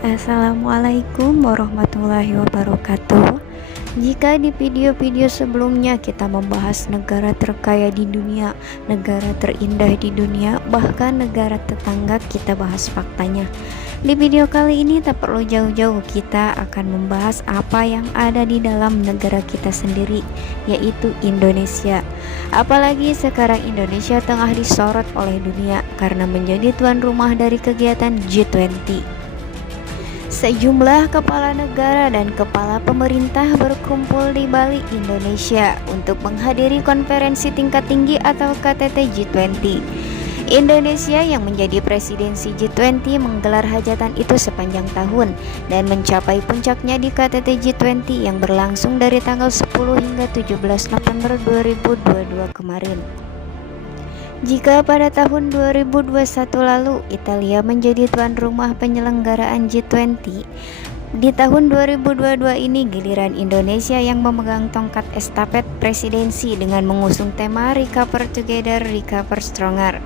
Assalamualaikum warahmatullahi wabarakatuh. Jika di video-video sebelumnya kita membahas negara terkaya di dunia, negara terindah di dunia, bahkan negara tetangga, kita bahas faktanya. Di video kali ini tak perlu jauh-jauh, kita akan membahas apa yang ada di dalam negara kita sendiri, yaitu Indonesia. Apalagi sekarang Indonesia tengah disorot oleh dunia karena menjadi tuan rumah dari kegiatan G20. Sejumlah kepala negara dan kepala pemerintah berkumpul di Bali, Indonesia untuk menghadiri konferensi tingkat tinggi atau KTT G20. Indonesia yang menjadi presidensi G20 menggelar hajatan itu sepanjang tahun dan mencapai puncaknya di KTT G20 yang berlangsung dari tanggal 10 hingga 17 November 2022 kemarin. Jika pada tahun 2021 lalu Italia menjadi tuan rumah penyelenggaraan G20, di tahun 2022 ini giliran Indonesia yang memegang tongkat estafet presidensi dengan mengusung tema Recover Together, Recover Stronger.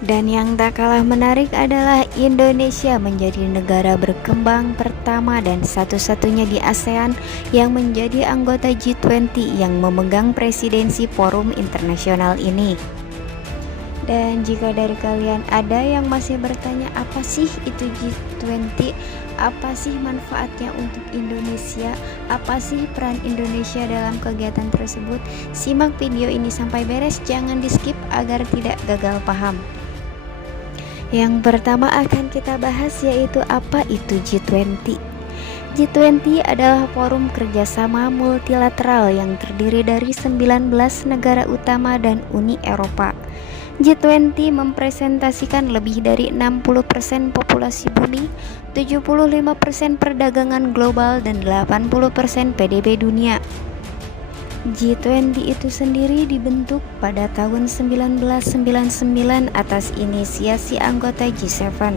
Dan yang tak kalah menarik adalah Indonesia menjadi negara berkembang pertama dan satu-satunya di ASEAN yang menjadi anggota G20 yang memegang presidensi forum internasional ini. Dan jika dari kalian ada yang masih bertanya apa sih itu G20, apa sih manfaatnya untuk Indonesia, apa sih peran Indonesia dalam kegiatan tersebut, simak video ini sampai beres, jangan di skip agar tidak gagal paham. Yang pertama akan kita bahas yaitu apa itu G20. G20 adalah forum kerjasama multilateral yang terdiri dari 19 negara utama dan Uni Eropa. G20 mempresentasikan lebih dari 60% populasi bumi, 75% perdagangan global, dan 80% PDB dunia. G20 itu sendiri dibentuk pada tahun 1999 atas inisiasi anggota G7.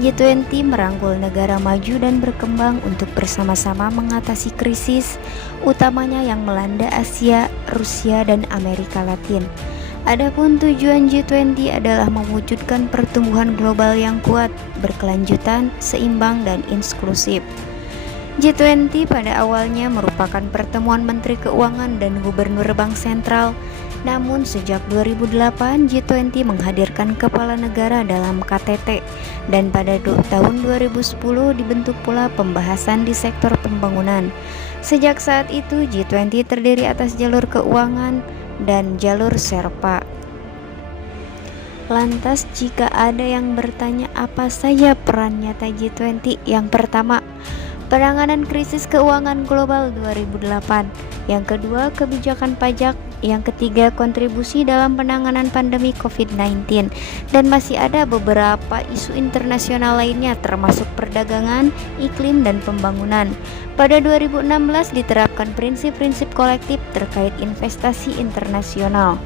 G20 merangkul negara maju dan berkembang untuk bersama-sama mengatasi krisis, utamanya yang melanda Asia, Rusia, dan Amerika Latin. Adapun tujuan G20 adalah mewujudkan pertumbuhan global yang kuat, berkelanjutan, seimbang, dan inklusif. G20 pada awalnya merupakan pertemuan Menteri Keuangan dan Gubernur Bank Sentral. Namun sejak 2008 G20 menghadirkan kepala negara dalam KTT dan pada tahun 2010 dibentuk pula pembahasan di sektor pembangunan. Sejak saat itu G20 terdiri atas jalur keuangan dan jalur Sherpa. Lantas jika ada yang bertanya apa saja peran nyata G20, yang pertama, penanganan krisis keuangan global 2008, yang kedua kebijakan pajak, yang ketiga kontribusi dalam penanganan pandemi COVID-19, dan masih ada beberapa isu internasional lainnya termasuk perdagangan, iklim, dan pembangunan. Pada 2016 diterapkan prinsip-prinsip kolektif terkait investasi internasional.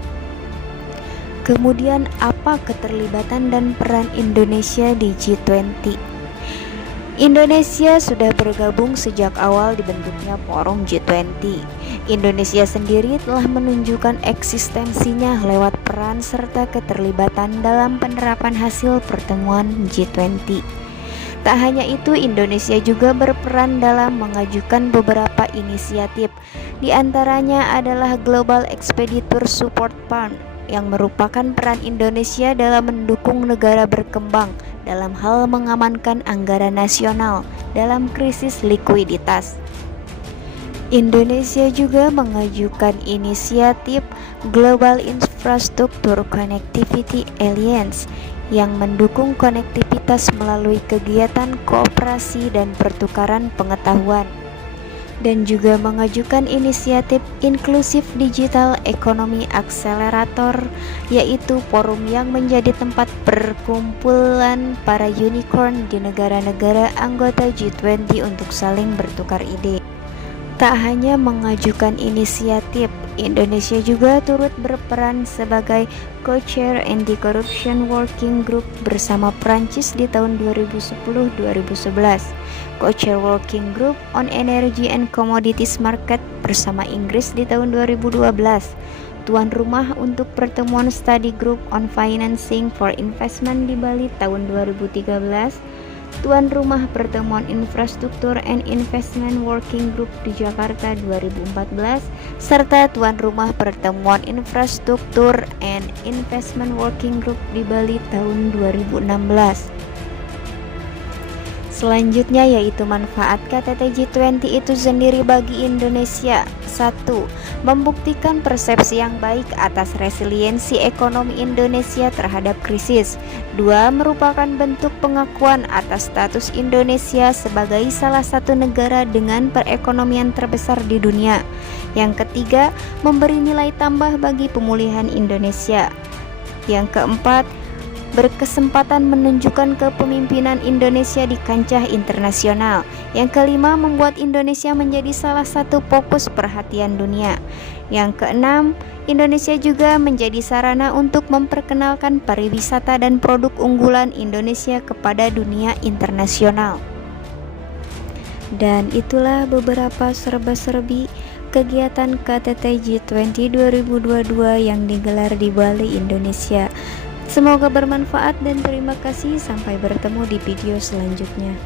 Kemudian apa keterlibatan dan peran Indonesia di G20? Indonesia sudah bergabung sejak awal dibentuknya forum G20. Indonesia sendiri telah menunjukkan eksistensinya lewat peran serta keterlibatan dalam penerapan hasil pertemuan G20. Tak hanya itu, Indonesia juga berperan dalam mengajukan beberapa inisiatif. Di antaranya adalah Global Expeditor Support Fund, yang merupakan peran Indonesia dalam mendukung negara berkembang dalam hal mengamankan anggaran nasional dalam krisis likuiditas. Indonesia juga mengajukan inisiatif Global Infrastructure Connectivity Alliance yang mendukung konektivitas melalui kegiatan kooperasi dan pertukaran pengetahuan, dan juga mengajukan inisiatif Inklusif Digital Economy Accelerator, yaitu forum yang menjadi tempat perkumpulan para unicorn di negara-negara anggota G20 untuk saling bertukar ide. Tak hanya mengajukan inisiatif, Indonesia juga turut berperan sebagai Co-Chair Anti-Corruption Working Group bersama Prancis di tahun 2010-2011, Co-Chair Working Group on Energy and Commodities Market bersama Inggris di tahun 2012, tuan rumah untuk pertemuan Study Group on Financing for Investment di Bali tahun 2013, tuan rumah pertemuan Infrastruktur and Investment Working Group di Jakarta 2014, serta tuan rumah pertemuan Infrastruktur and Investment Working Group di Bali tahun 2016. Selanjutnya yaitu manfaat KTT G20 itu sendiri bagi Indonesia. 1. Membuktikan persepsi yang baik atas resiliensi ekonomi Indonesia terhadap krisis. 2. Merupakan bentuk pengakuan atas status Indonesia sebagai salah satu negara dengan perekonomian terbesar di dunia. Yang ketiga, memberi nilai tambah bagi pemulihan Indonesia. Yang keempat, berkesempatan menunjukkan kepemimpinan Indonesia di kancah internasional. Yang kelima, membuat Indonesia menjadi salah satu fokus perhatian dunia. Yang keenam, Indonesia juga menjadi sarana untuk memperkenalkan pariwisata dan produk unggulan Indonesia kepada dunia internasional. Dan itulah beberapa serba-serbi kegiatan KTT G20 2022 yang digelar di Bali, Indonesia. Semoga bermanfaat dan terima kasih. Sampai bertemu di video selanjutnya.